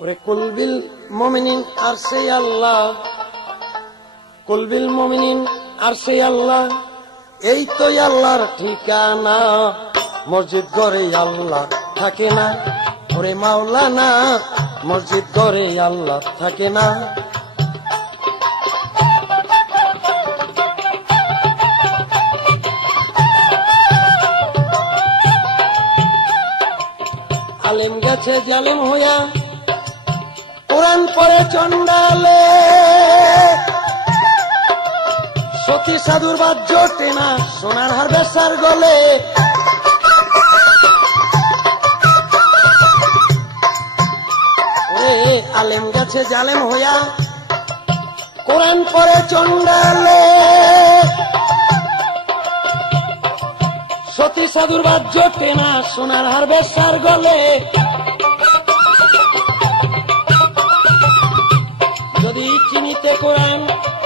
ওরে কুলবিল মুমিনিন আর সেই আল্লাহ, কুলবিল মুমিনিন আর সেই আল্লাহ, এই তো আল্লাহর ঠিকানা। মসজিদ ঘরে আল্লাহ থাকে না, ওরে মাওলানা মসজিদ ঘরে আল্লাহ থাকে না। আলেম গেছে জালেম হইয়া, কোরআন পড়ে চন্ডালে, সতী সাধুর বাদ জোটে না সোনার হার বেচার গলে। ওরে আলেম গেছে জালেম হইয়া, কোরআন পড়ে চন্ডালে, সতী সাধুর বাদ জোটে না সোনার হার বেচার গলে। যদি চিনিতে কোরআন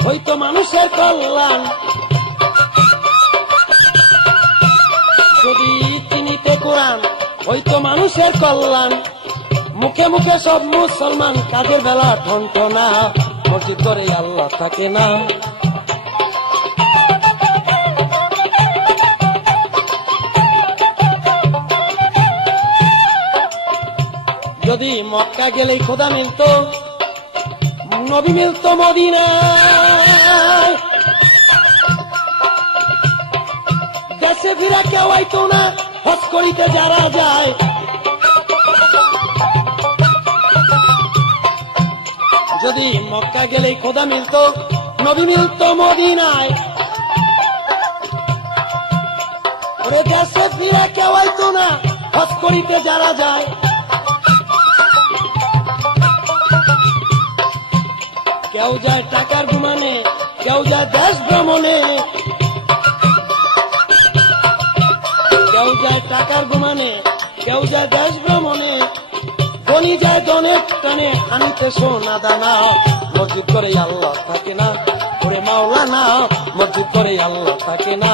হইতো মানুষের কল্যাণ, যদি চিনিতে কোরআন হইতো মানুষের কল্যাণ, মুখে মুখে সব মুসলমান, কাজের বেলা ঠন্ত না, মসজিদ করে আল্লাহ থাকে না। যদি মক্কা গেলেই খোদা মিলত, নবী মিলত মদিনায়, দেশে ফিরা কেউ আইতো না হজ করিতে যারা যায়। যদি মক্কা গেলেই খোদা মিলত, নবী মিলত মদিনায়, ওরে দেশে ফিরা কেউ আইতো না হজ করিতে যারা যায়। কেউ যায় টাকার গুমানে, কেউ যায় দেশ ভ্রমণে, কেউ যায় টাকার গুমানে, কেউ যায় দেশ ভ্রমণে, ধনী যায় ধনের টানে আনিতে সোনা দানা। মসজিদ করে আল্লাহ থাকে না, ওরে মাওলানা মসজিদ করে আল্লাহ থাকে না।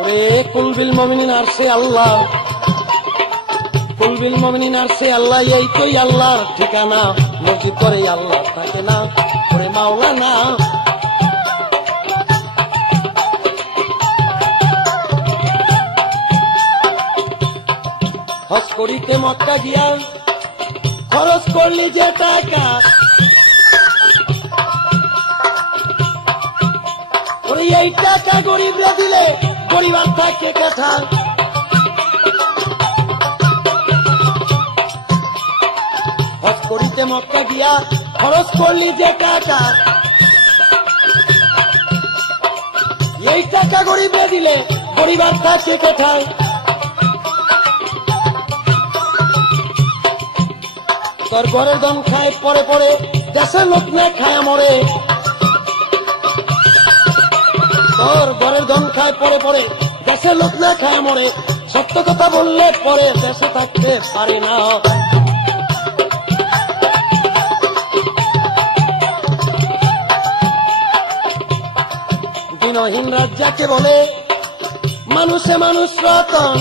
ওরে কুলবিল মুমিনিন আর সে আল্লাহ, কুলবিল মুমিনিন আর সে আল্লাহ, এই তো আল্লাহর ঠিকানা। মসজিদ করে আল্লাহ থাকে না, ওরে মাওলানা। হজ করিতে মক্কা গিয়া খরচ করলি যে টাকা, ওরে এই টাকা গরিবরা দিলে গরিব আর থাকে কথা। হজ করিতে মক্কা গিয়া খরচ করলি যে টাকা, এই টাকা গরিবরা দিলে গরিব আর থাকে কোথায়। তোর ঘরের দম খায় পরে পরে, দেশের লোক না খায় মরে। তোর ঘরের দম খায় পরে পরে, দেশের লোক না খায় মরে। সত্য কথা বললে পরে দেশে থাকতে পারে না। দিনহীন রাত যাকে বলে, মানুষে মানুষ রতন।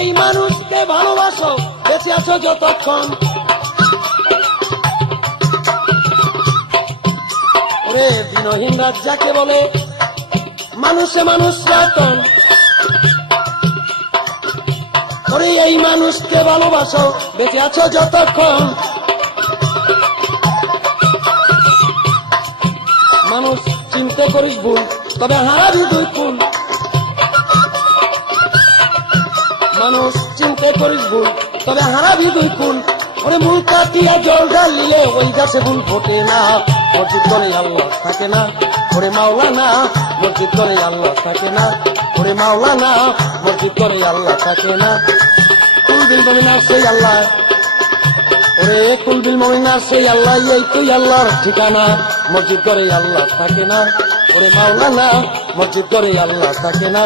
এই মানুষকে ভালোবাসো, বেঁচে আছো যতক্ষণ। ওরে দিনহীন রাত যাকে বলে, মানুষে মানুষ রতন। ওরে এই মানুষকে ভালোবাসো, বেঁচে আছো যতক্ষণ। মানুষ চিনতে করিস ভুল, তবে হারাবি দুই ফুল। মানুষ চিনতে করিস ভুল, তবে হারাবি দুই ফুল। ওরে মূল কাটিয়া জল ঢালিলে ওই গাছে ফুল ফোটে না। মসজিদ করে আল্লাহ থাকে না, ওরে মাওলানা মসজিদ করে আল্লাহ থাকে না, ওরে মাওলানা মসজিদ করে আল্লাহ থাকে না। কুলবিল মুমিনিন আর সেই আল্লাহ, ওরে কুলবিল মুমিনিন আর সেই আল্লাহ, এই তুই আল্লাহর ঠিকানা। মসজিদ করে আল্লাহ থাকে না, ওরে মাওলানা মসজিদ করে আল্লাহ থাকে না